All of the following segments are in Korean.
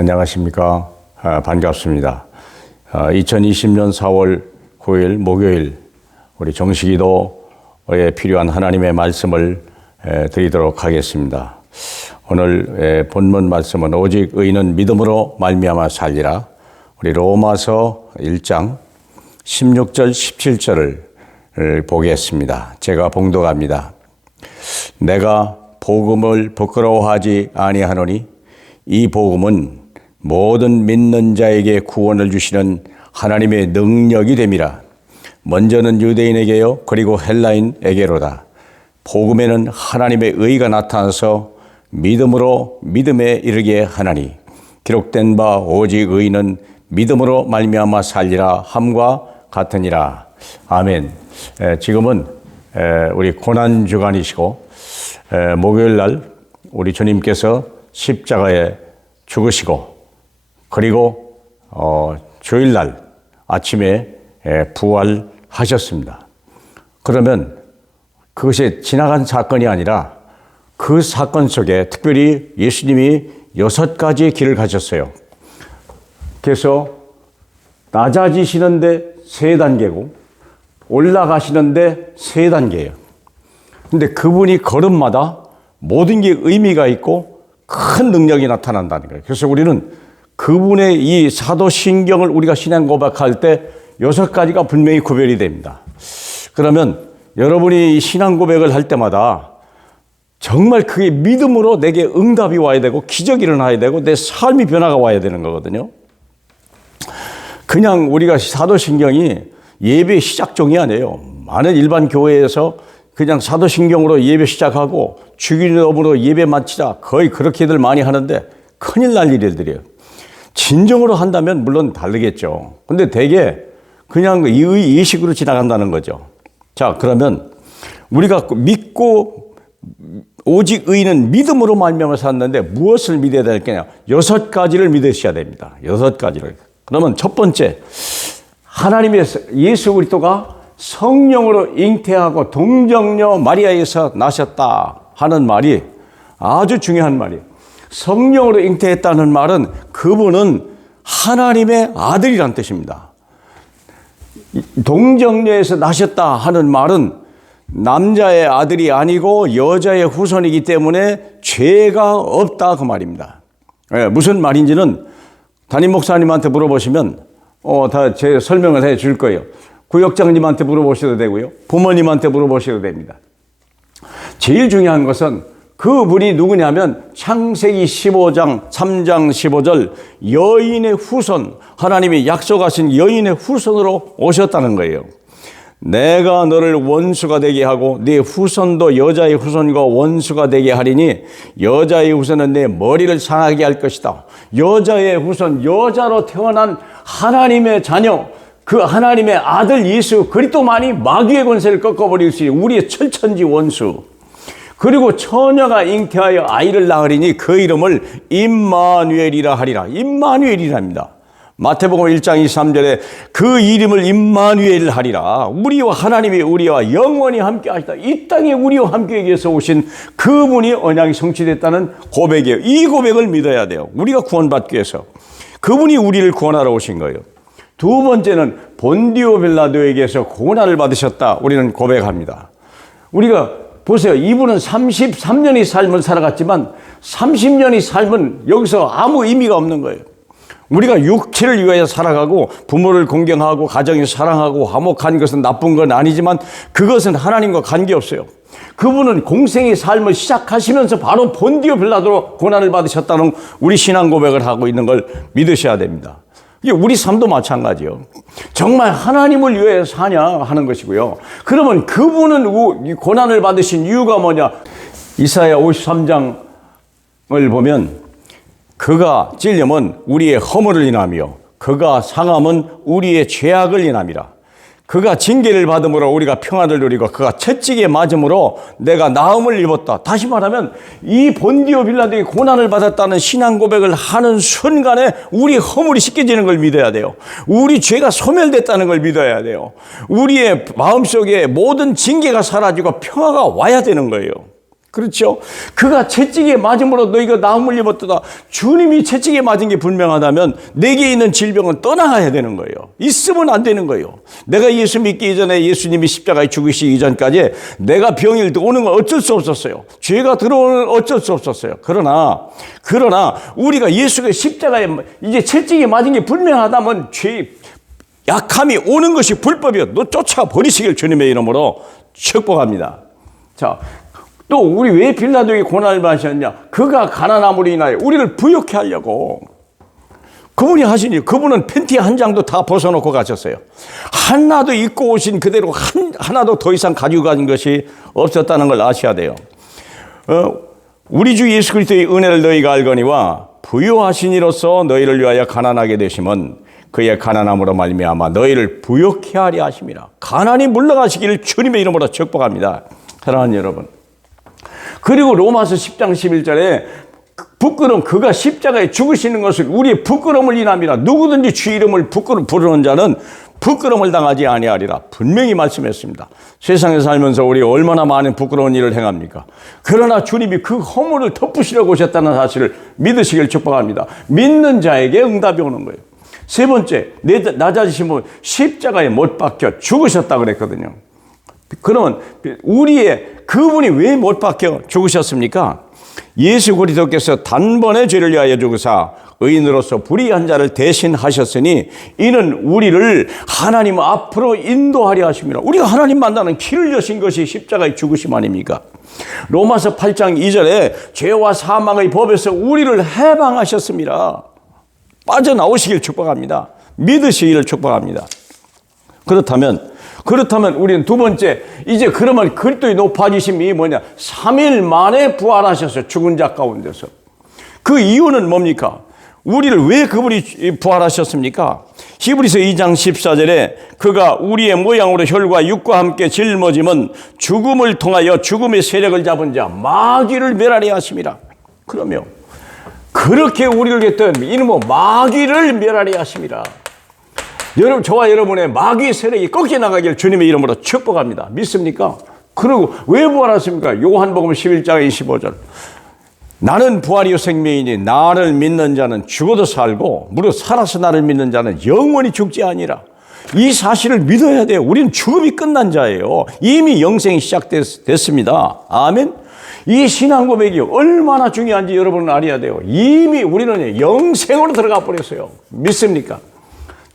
안녕하십니까. 반갑습니다. 2020년 4월 9일 목요일 우리 정식기도에 필요한 하나님의 말씀을 드리도록 하겠습니다. 오늘 본문 말씀은 오직 의인은 믿음으로 말미암아 살리라. 우리 로마서 1장 16절 17절을 보겠습니다. 제가 봉독합니다. 내가 복음을 부끄러워하지 아니하노니 이 복음은 모든 믿는 자에게 구원을 주시는 하나님의 능력이 됨이라. 먼저는 유대인에게요 그리고 헬라인에게로다. 복음에는 하나님의 의가 나타나서 믿음으로 믿음에 이르게 하나니 기록된 바 오직 의인은 믿음으로 말미암아 살리라 함과 같으니라. 아멘. 지금은 우리 고난주간이시고 목요일 날 우리 주님께서 십자가에 죽으시고 그리고 주일날 아침에 부활하셨습니다. 그러면 그것이 지나간 사건이 아니라 그 사건 속에 특별히 예수님이 6가지 길을 가셨어요. 그래서 낮아지시는데 3단계고 올라가시는데 3단계예요. 근데 그분이 걸음마다 모든 게 의미가 있고 큰 능력이 나타난다는 거예요. 그래서 우리는 그분의 이 사도신경을 우리가 신앙 고백할 때 6가지가 분명히 구별이 됩니다. 그러면 여러분이 이 신앙 고백을 할 때마다 정말 그게 믿음으로 내게 응답이 와야 되고 기적이 일어나야 되고 내 삶이 변화가 와야 되는 거거든요. 그냥 우리가 사도신경이 예배 시작종이 아니에요. 많은 일반 교회에서 그냥 사도신경으로 예배 시작하고 주기도문으로 예배 마치자 거의 그렇게들 많이 하는데 큰일 날 일들이에요. 진정으로 한다면 물론 다르겠죠. 근데 대개 그냥 예식으로 지나간다는 거죠. 자, 그러면 우리가 믿고 오직 의인은 믿음으로 말미암아 샀는데 무엇을 믿어야 될 거냐? 6가지를 믿으셔야 됩니다. 6가지를. 그러면 첫 번째, 하나님의 예수 그리스도가 성령으로 잉태하고 동정녀 마리아에서 나셨다 하는 말이 아주 중요한 말이에요. 성령으로 잉태했다는 말은 그분은 하나님의 아들이란 뜻입니다. 동정녀에서 나셨다 하는 말은 남자의 아들이 아니고 여자의 후손이기 때문에 죄가 없다 그 말입니다. 무슨 말인지는 담임 목사님한테 물어보시면 다 제 설명을 해 줄 거예요. 구역장님한테 물어보셔도 되고요. 부모님한테 물어보셔도 됩니다. 제일 중요한 것은 그분이 누구냐면 창세기 15장 3장 15절 여인의 후손, 하나님이 약속하신 여인의 후손으로 오셨다는 거예요. 내가 너를 원수가 되게 하고 네 후손도 여자의 후손과 원수가 되게 하리니 여자의 후손은 내 머리를 상하게 할 것이다. 여자의 후손, 여자로 태어난 하나님의 자녀, 그 하나님의 아들 예수 그리스도만이 마귀의 권세를 꺾어버릴 수 있는 우리의 철천지 원수. 그리고 처녀가 잉태하여 아이를 낳으리니 그 이름을 임마누엘이라 하리라. 임마누엘이랍니다. 마태복음 1장 23절에 그 이름을 임마누엘 하리라. 우리와 하나님이 우리와 영원히 함께 하시다. 이 땅에 우리와 함께 계셔 오신 그분이 언약이 성취됐다는 고백이에요. 이 고백을 믿어야 돼요. 우리가 구원받기 위해서. 그분이 우리를 구원하러 오신 거예요. 두 번째는 본디오 빌라도에게서 고난을 받으셨다. 우리는 고백합니다. 우리가 보세요. 이분은 33년의 삶을 살아갔지만 30년의 삶은 여기서 아무 의미가 없는 거예요. 우리가 육체를 위하여 살아가고 부모를 공경하고 가정을 사랑하고 화목한 것은 나쁜 건 아니지만 그것은 하나님과 관계없어요. 그분은 공생의 삶을 시작하시면서 바로 본디오 빌라도로 고난을 받으셨다는 우리 신앙 고백을 하고 있는 걸 믿으셔야 됩니다. 이게 우리 삶도 마찬가지예요. 정말 하나님을 위해 사냐 하는 것이고요. 그러면 그분은 고난을 받으신 이유가 뭐냐? 이사야 53장을 보면 그가 찔림은 우리의 허물을 인하며 그가 상함은 우리의 죄악을 인함이라. 그가 징계를 받음으로 우리가 평안을 누리고 그가 채찍에 맞음으로 내가 나음을 입었다. 다시 말하면 이 본디오 빌라도의 고난을 받았다는 신앙 고백을 하는 순간에 우리 허물이 씻겨지는 걸 믿어야 돼요. 우리 죄가 소멸됐다는 걸 믿어야 돼요. 우리의 마음속에 모든 징계가 사라지고 평화가 와야 되는 거예요. 그렇죠? 그가 채찍에 맞음으로 너희가 나음을 입었도다. 주님이 채찍에 맞은 게 분명하다면 내게 있는 질병은 떠나가야 되는 거예요. 있으면 안 되는 거예요. 내가 예수 믿기 이전에 예수님이 십자가에 죽으시기 이전까지 내가 병이 오는 건 어쩔 수 없었어요. 죄가 들어오는 건 어쩔 수 없었어요. 그러나 우리가 예수가 십자가에 이제 채찍에 맞은 게 분명하다면 죄 약함이 오는 것이 불법이요. 너 쫓아버리시길 주님의 이름으로 축복합니다. 자, 또 우리 왜 빌라도에게 고난을 받으셨냐? 그가 가난함으로 인하여 우리를 부욕해 하려고. 그분이 하시니 그분은 팬티 한 장도 다 벗어놓고 가셨어요. 하나도 입고 오신 그대로 하나도 더 이상 가지고 가는 것이 없었다는 걸 아셔야 돼요. 우리 주 예수 그리스도의 은혜를 너희가 알거니와 부요하신 이로써 너희를 위하여 가난하게 되심은 그의 가난함으로 말미암아 너희를 부욕해 하려 하심이라. 가난이 물러가시기를 주님의 이름으로 축복합니다. 사랑하는 여러분. 그리고 로마서 10장 11절에 부끄러움, 그가 십자가에 죽으시는 것을 우리의 부끄러움을 인함이라. 누구든지 주 이름을 부르는 자는 부끄러움을 당하지 아니하리라. 분명히 말씀했습니다. 세상에 살면서 우리 얼마나 많은 부끄러운 일을 행합니까? 그러나 주님이 그 허물을 덮으시려고 오셨다는 사실을 믿으시길 축복합니다. 믿는 자에게 응답이 오는 거예요. 세 번째, 낮아지시면 십자가에 못 박혀 죽으셨다 그랬거든요. 그러면 그분이 왜 못 박혀 죽으셨습니까? 예수 그리스도께서 단번에 죄를 위하여 죽으사 의인으로서 불의한 자를 대신하셨으니 이는 우리를 하나님 앞으로 인도하려 하심이라. 우리가 하나님 만나는 길을 여신 것이 십자가의 죽으심 아닙니까? 로마서 8장 2절에 죄와 사망의 법에서 우리를 해방하셨습니다. 빠져나오시길 축복합니다. 믿으시기를 축복합니다. 그렇다면 우리는 두 번째, 이제 그러면 그리스도의 높아지심이 뭐냐? 3일 만에 부활하셔서 죽은 자 가운데서. 그 이유는 뭡니까? 우리를 왜 그분이 부활하셨습니까? 히브리서 2장 14절에 그가 우리의 모양으로 혈과 육과 함께 짊어짐은 죽음을 통하여 죽음의 세력을 잡은 자 마귀를 멸하려 하심이라. 그러면 그렇게 우리를 했던 이는 마귀를 멸하려 하심이라. 여러분, 저와 여러분의 마귀 세력이 꺾여나가길 주님의 이름으로 축복합니다. 믿습니까? 그리고 왜 부활하십니까? 요한복음 11장 25절. 나는 부활이요 생명이니 나를 믿는 자는 죽어도 살고 무릇 살아서 나를 믿는 자는 영원히 죽지 아니라. 이 사실을 믿어야 돼요. 우리는 죽음이 끝난 자예요. 이미 영생이 시작됐습니다. 아멘. 이 신앙 고백이 얼마나 중요한지 여러분은 알아야 돼요. 이미 우리는 영생으로 들어가 버렸어요. 믿습니까?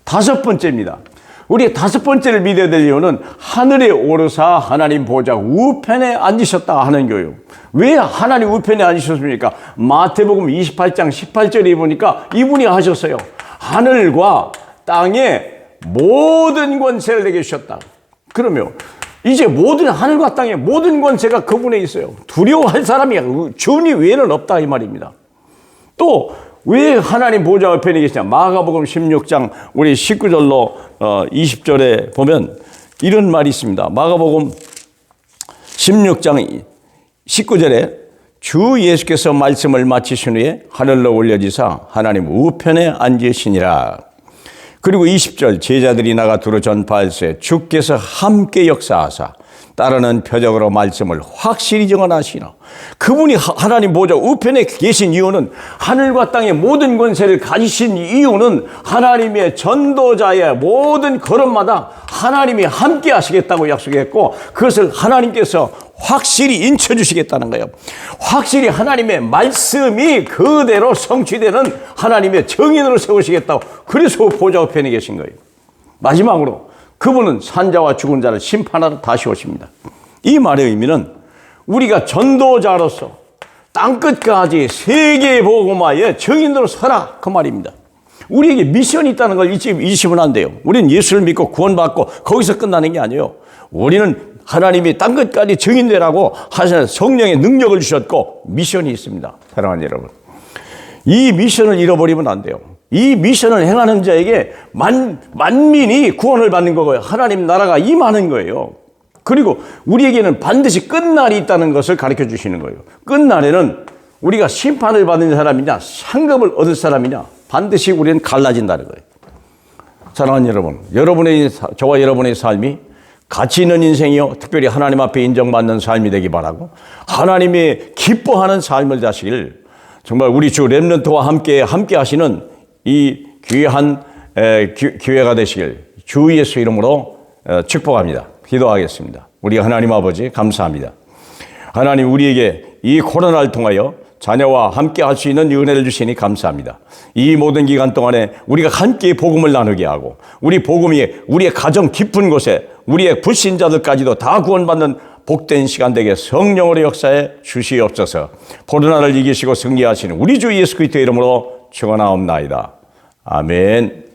다섯 번째입니다. 우리 다섯 번째를 믿어야 될 이유는 하늘에 오르사 하나님 보좌 우편에 앉으셨다 하는 거예요. 왜 하나님 우편에 앉으셨습니까? 마태복음 28장 18절에 보니까 이분이 하셨어요. 하늘과 땅에 모든 권세를 내게 주셨다. 그러면 이제 모든 하늘과 땅의 모든 권세가 그분에 있어요. 두려워할 사람이 주님 외에는 없다 이 말입니다. 또 왜 하나님 보좌 우편에 계시냐? 마가복음 16장 우리 19절로 20절에 보면 이런 말이 있습니다. 마가복음 16장 19절에 주 예수께서 말씀을 마치신 후에 하늘로 올려지사 하나님 우편에 앉으시니라. 그리고 20절 제자들이 나가 두루 전파할세 주께서 함께 역사하사 따르는 표적으로 말씀을 확실히 증언하시나. 그분이 하나님 보좌 우편에 계신 이유는, 하늘과 땅의 모든 권세를 가지신 이유는 하나님의 전도자의 모든 걸음마다 하나님이 함께 하시겠다고 약속했고, 그것을 하나님께서 확실히 인쳐주시겠다는 거예요. 확실히 하나님의 말씀이 그대로 성취되는 하나님의 정인으로 세우시겠다고. 그래서 보좌 우편에 계신 거예요. 마지막으로 그분은 산자와 죽은 자를 심판하러 다시 오십니다. 이 말의 의미는 우리가 전도자로서 땅끝까지 세계 복음화의 정인으로 서라 그 말입니다. 우리에게 미션이 있다는 걸 잊으시면 안 돼요. 우리는 예수를 믿고 구원받고 거기서 끝나는 게 아니에요. 우리는 하나님이 땅끝까지 정인되라고 하셔서 성령의 능력을 주셨고 미션이 있습니다. 사랑하는 여러분, 이 미션을 잃어버리면 안 돼요. 이 미션을 행하는 자에게 만민이 구원을 받는 거고요. 하나님 나라가 임하는 거예요. 그리고 우리에게는 반드시 끝날이 있다는 것을 가르쳐 주시는 거예요. 끝날에는 우리가 심판을 받는 사람이냐 상급을 얻을 사람이냐 반드시 우리는 갈라진다는 거예요. 사랑하는 여러분, 저와 여러분의 삶이 가치 있는 인생이요, 특별히 하나님 앞에 인정받는 삶이 되기 바라고, 하나님이 기뻐하는 삶을 사시길, 정말 우리 주 렘넌트와 함께 하시는 이 귀한 기회가 되시길 주 예수 이름으로 축복합니다. 기도하겠습니다. 우리 하나님 아버지 감사합니다. 하나님, 우리에게 이 코로나를 통하여 자녀와 함께 할 수 있는 은혜를 주시니 감사합니다. 이 모든 기간 동안에 우리가 함께 복음을 나누게 하고, 우리 복음이 우리의 가정 깊은 곳에 우리의 불신자들까지도 다 구원받는 복된 시간 되게 성령으로 역사해 주시옵소서. 코로나를 이기시고 승리하시는 우리 주 예수 그리스도의 이름으로 축원하옵나이다. 아멘.